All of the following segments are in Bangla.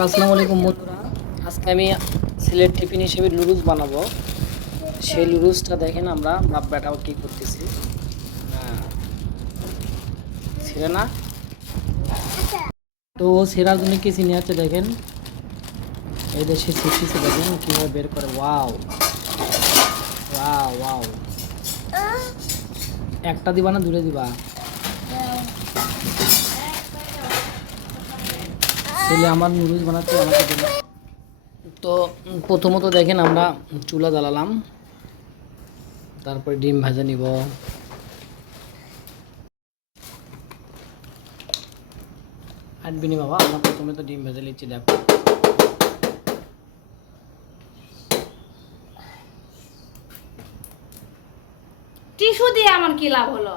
আসসালামু আলাইকুম বন্ধুরা, আজকে আমি সিলেট টিফিন হিসেবে নুডলস বানাবো। সেই নুডলসটা দেখেন আমরা বাপ বেটাও কী করতেছি। হ্যাঁ, ছেড়ে না তো সেরার জন্য কি চিনি আছে দেখেন, এই দেশে শিখতেছে দেখেন কীভাবে বের করে। ওয়াও ওয়াও ওয়াও, একটা দিবা না দূরে দিবা? ছেলে আমার নুডলস বানাতে আমাকে দিল। তো প্রথমত দেখেন আমরা চুলা জ্বালালাম, তারপরে ডিম ভাজা নিব। হাঁটবিনি বাবা, আমরা প্রথমে তো ডিম ভেজে নিচ্ছি। দেখো টিস্যু দিয়ে আমার কি লাভ হলো?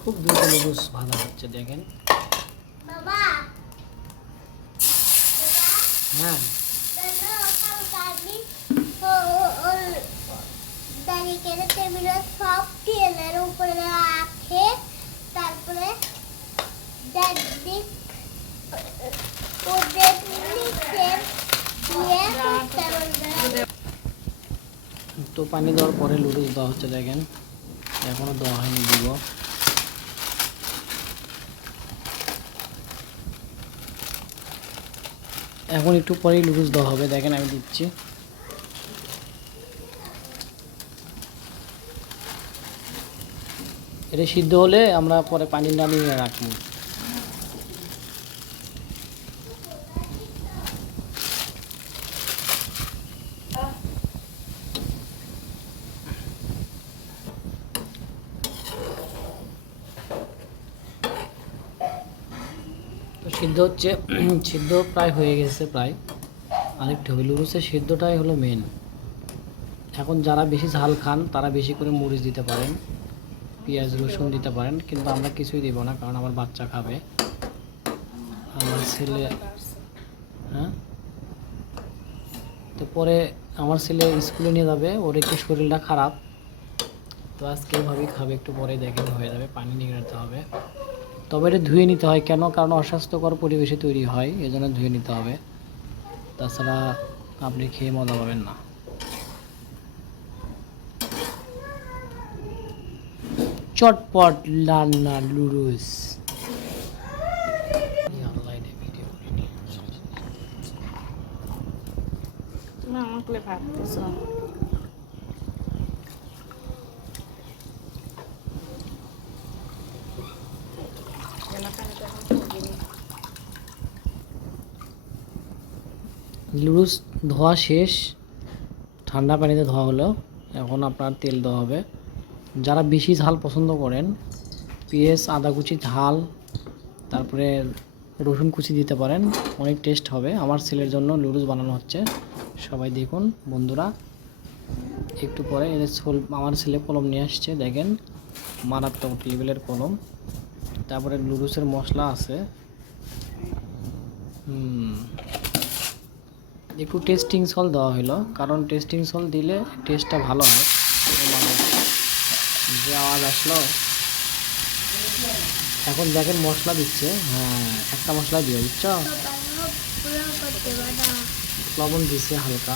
খুব দ্রুত নুডলস ভাজা হচ্ছে দেখেন। হ্যাঁ, সব তেলের উপরে রাখে, তারপরে তো পানি দেওয়ার পরে নুডলস দেওয়া হচ্ছে দেখেন, এখনো দেওয়া হয়নি, দিব। এখন একটু পরেই নুডলস দেওয়া হবে, দেখেন আমি দিচ্ছি। এটা সিদ্ধ হলে আমরা পরে পানি নামিয়ে রাখবো। তো সিদ্ধ হচ্ছে, সিদ্ধ প্রায় হয়ে গেছে, প্রায় আরেকটু হবে। নুডলসের সিদ্ধটাই হলো মেন। এখন যারা বেশি ঝাল খান তারা বেশি করে মরিচ দিতে পারেন, পেঁয়াজ রসুন দিতে পারেন, কিন্তু আমরা কিছুই দেব না, কারণ আমার বাচ্চা খাবে, আমার ছেলে। হ্যাঁ, তো পরে আমার ছেলে স্কুলে নিয়ে যাবে, ওর একটু শরীরটা খারাপ, তো আজকে এভাবেই খাবে, একটু পরে দেখেন হয়ে যাবে। পানি নিয়ে নিতে হবে, তবে এটা ধুয়ে নিতে হয় কেন, কারণ অস্বাস্থ্যকর পরিবেশে তৈরি হয়, এজন্য ধুয়ে নিতে হবে, তাছাড়া আপনি খেয়ে মজা পাবেন না। চটপট রান্না নুডলস। তুমি আমাকে ভাবতেছো নুডলস ধোয়া শেষ, ঠান্ডা পানিতে ধোয়া হলো। এখন আপনার তেল দেওয়া হবে। যারা বেশি ঝাল পছন্দ করেন, পেঁয়াজ আদা কুচি ঝাল, তারপরে রসুন কুচি দিতে পারেন, অনেক টেস্ট হবে। আমার ছেলের জন্য নুডলস বানানো হচ্ছে, সবাই দেখুন বন্ধুরা। একটু পরে এদের আমার ছেলে কলম নিয়ে আসছে দেখেন, মারাত্মক লেভেলের কলম। তারপরে নুডলসের মশলা আছে, একটু টেস্টিং সল দেওয়া হলো, কারণ টেস্টিং সল দিলে টেস্টটা ভালো হয়। যে আওয়াজ আসলো, এখন দেখেন মশলা দিচ্ছে। হ্যাঁ, একটা মশলা দিয়ে বুঝছ, লবণ দিচ্ছে হালকা।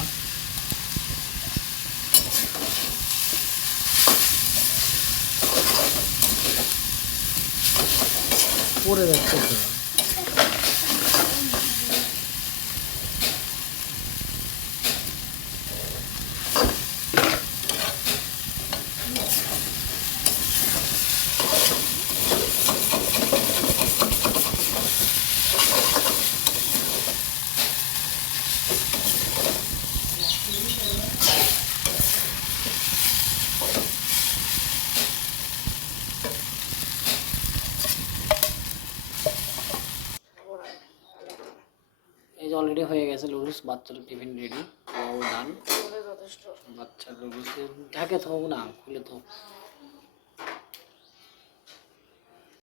পরে যাচ্ছে তো। যে অলরেডি হয়ে গেছে লুডুস, বাচ্চার টিফিন রেডি, ও ডান। যথেষ্ট। বাচ্চা লুডুস ঢাকে থাকুক না, খুলে থাকুক।